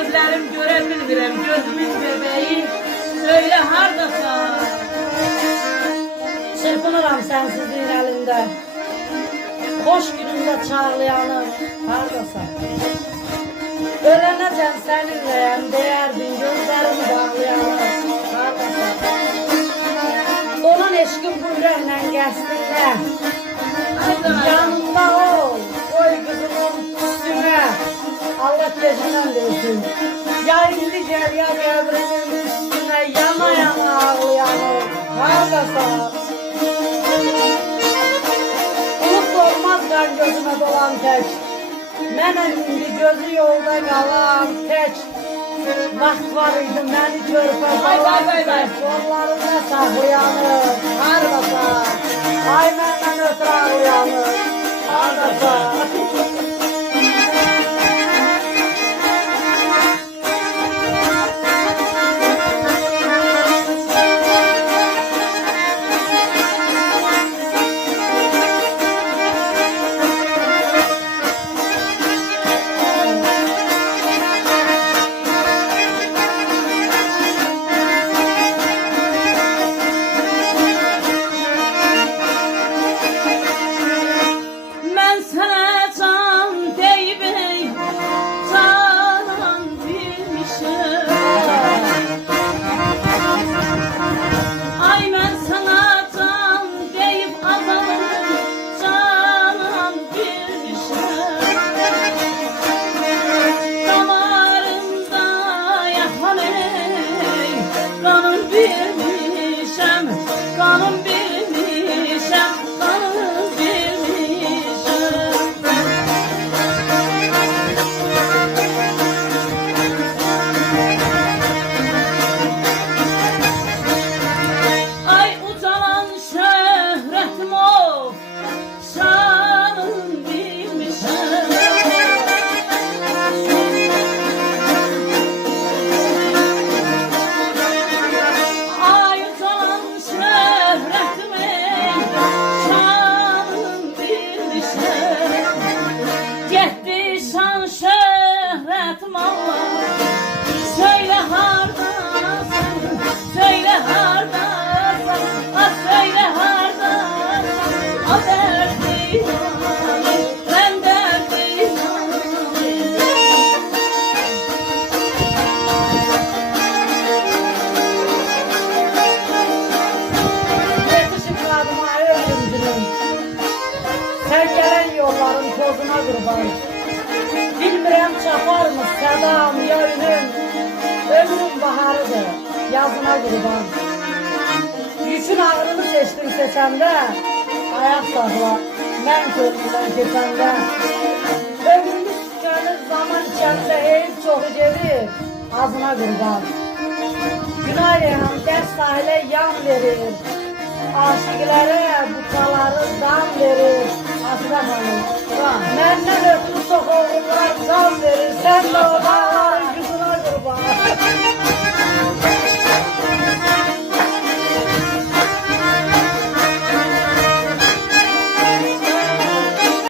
gözlerim görebilirim, gözümün bebeği. Söyle hardasan. Çırpınıram sensizliğin elinde. Hoş gününde çağlayanım, hardasan. Öğreneceğim seninleyem, değerdin gözlerimi bağlayanım, hardasan. Dolan eşkin bu yüreğle geçsinler. Yanımda ol, koy kızımın üstüne. Allah gecinden versin. Ya indi gel ya devrimin üstüne, yana yana ağlayanım, hardasan. Umut olmaz kan gözüme dolan tek. Mənim indi gözü yolda qalan tek. Vaxt var idi məni körpə qalan tek. Yollarında saxlayanır, hardasan. Ay məndən ötürü ağlayanır, hardasan. Bilmirəm çapar mı sədam ya ünüm. Ömrüm baharıdır, yazına qurban. Yükün ağrını seçdim seçəndə, ayaq saxla, mən sözümdən keçəndə. Ömrümüz tükənir zaman içəndə, heyif çoxu gedir, azına qurban. Günay reyhan dərs sahilə yan verir, aşıqlərə butaları dan verir. Aslan hanım, məndən ötürü çox oğullar can verir, sən də o da